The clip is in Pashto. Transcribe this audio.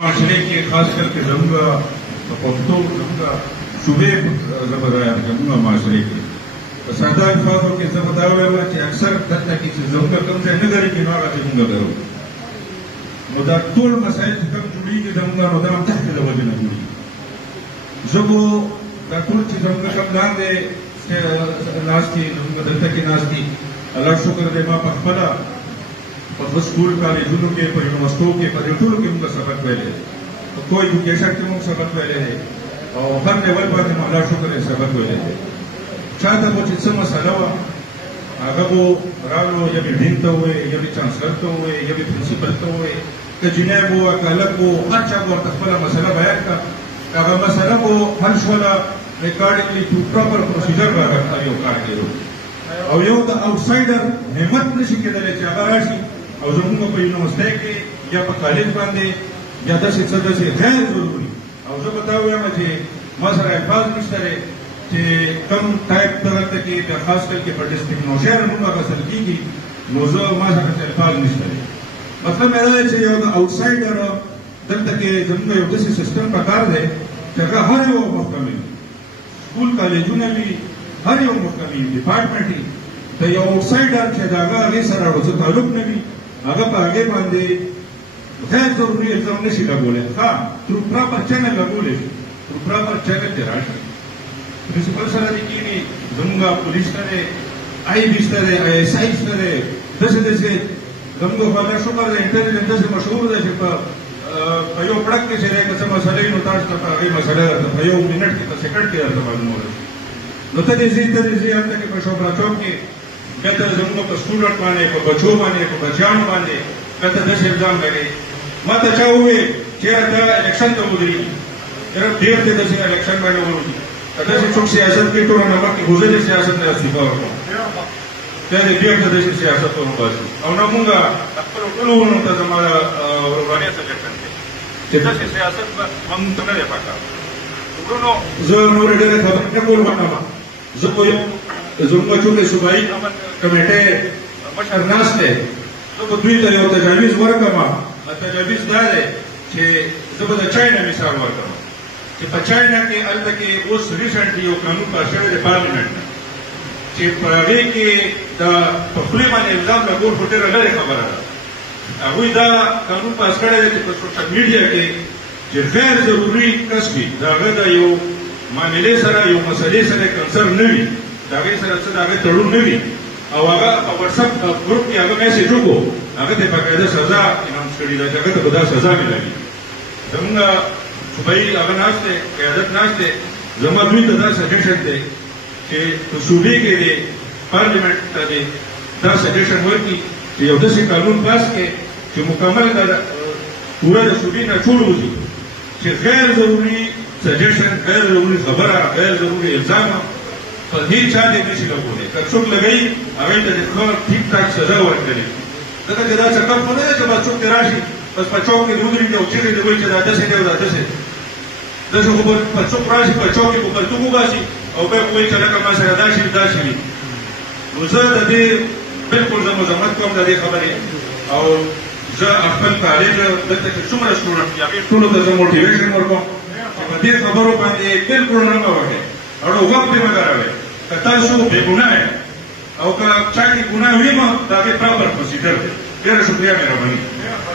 معاشرے کے خاص کر کے زمگا پختو زمگا صوبے زبردایا زمگا معاشرے کے سادہ الفاظوں کے زبردایا ہوا کہ اکثر دلتا کی زمگا کم سے نگری کی نوعا زمگا کرو نودا طول مسائل کم جوڑی کی زمگا نودا ہم تحت لوجہ نجوڑی زبو دا طول چی زمگا کم لاندے ناستی زمگا دلتا کی ناستی اللہ شکر دے ما پخبلا پر سکول کالجونو کې پر یونیورسيټو کې پر ټولو کې موږ سبق ویلې په کوئی ایجوکیشن کې موږ سبق ویلې او هر لیول باندې موږ الله شکر سبق ویلې چاته مو چې څه مسله وه هغه مو راغلو یا به ډین ته ووایي یا به چانسلر ته ووایي یا به پرنسپل ته ووایي که جناب وو که هلک وو هر چا به ورته خپله مسله بیان کړه هغه مسله مو حل شوله ریکارډنګلی ټو پراپر پروسیجر به هغه یو کار کېدو او یو د آوټسایډر همت نشي کېدلی چې هغه راشي او زموږ په یونیورسيټي کې یا په کالج باندې یا داسې څه داسې غیر ضروري او زه به دا ووایم چې ما سره الفاظ نشته دی چې کم ټایپ دلته کې د خاص کر کې په ډسټرکټ نوشهر موږ اخیستل کېږي نو زه ما سره الفاظ نشته دی مطلب مې دا دی چې یو د آوټسایډر دلته کې زموږ یو داسې سیسټم پکار دی چې هغه هر یو محکمې سکول کالجونه وي هر یو محکمې ډپارټمنټ وي د یو آوټسایډر چې د هغه هغې سره ورڅه تعلق نه وي هغه په هغې باندې غیر ضروري الزام نشي لګولی ښه ترو پراپر چینل لګولی شي ترو پراپر چینل کې راشي پرنسپل سره دې کېني زموږ پولیس ته دی آی بي شته دی آی ایس آی شته دی داسې داسې زموږ خو الله شکر دی انټلیجنس داسې مشهور دی چې په یو پړک کې چې دی که څه مسله وي نو تاسو ته په هغې مسله درته په یو منټ کې په سیکنډ کې درته معلومولی شي نو ته دې ځې هلته کې په شوبرا چوک کې بیا ته زموږ په سټوډنټ باندې په بچو باندې په بچیانو باندې بیا ته داسې الزام لګوې ما ته چا وویل چېرې ته الیکشن ته ودرېږي یاره ډېر دی داسې الیکشن باندې وروځي که داسې څوک سیاست کوي ټوله نه مخکې خو زه دې سیاست نه استعفا ورکړم بیا دې بېرته داسې سیاست ور وباسي او نه مونږ خپلو ټولو ورونو ته زما ورورانې سجیشن دی چې داسې سیاست به مونږ ته نه دی پکار ورونو زه نورې ډېرې خبرې نه کول غواړم زه خو یو زموږ چونکې صوبایي کمیټې مشر ناست دی زه به دوی ته یو تجاویز ورکړم تجاویز دا دی چې زه به د چاینا مثال ورکړم چې په چاینا کې هلته کې اوس ریسنټلی یو قانون پاس شوی دی پارلیمنټ نه چې په هغې کې د په خولې باندې الزام لګول خو ډېره لرې خبره ده هغوی دا قانون پاس کړی دی چې په سوشل میډیا کې چې غیر ضروري کس وي د هغه د یو معاملې سره یو مسلې سره کنسرن نه وي د هغې سره څه د هغې تړون نه وي او هغه په وټساپ ګروپ کې هغه میسیج وکړو هغه ته باقاعده سزا اناونس کړې ده چې هغه ته به دا سزا ملوي زموږ صوبایي هغه ناست دی قیادت ناست دی زما دوی ته دا سجیشن دی چې په صوبې کې دی پارلیمنټ ته دی دا سجیشن ورکړي چې یو داسې قانون پاس کړي چې مکمل پوره د صوبې نه ټول وځي چې غیر ضروري سجیشن غیر ضروري خبره غیر ضروري الزام په هیڅ چا دې نشي لګولی که څوک لګوي هغوی ته دې ښه ټیک ټاک سزا ورکړي ځکه چې دا چکر خو نه دی چې بس څوک دې راشي بس په چوک کې دې ودرېږي او چغې دې وایي چې دا داسې دی او دا داسې داسې خو به په څوک راشي په چوک کې به پرتوګ وباسي او بیا به وایي چې لکه ما سره دا شي دا شي وي نو زه د دې بلکل زه مذمت کوم د دې خبرې او زه خپل کالج دلته کې څومره سټوډنټ دي هغې ټولو ته زه موټیویشن ورکوم چې په دې خبرو باندې بلکل نه مه وهئ اړو وخت دې مه کاروئ که تاسو بې ګناه او که چا کې ګناه وي نو د هغې پراپر پروسیجر دی ډېره شکریه مهرباني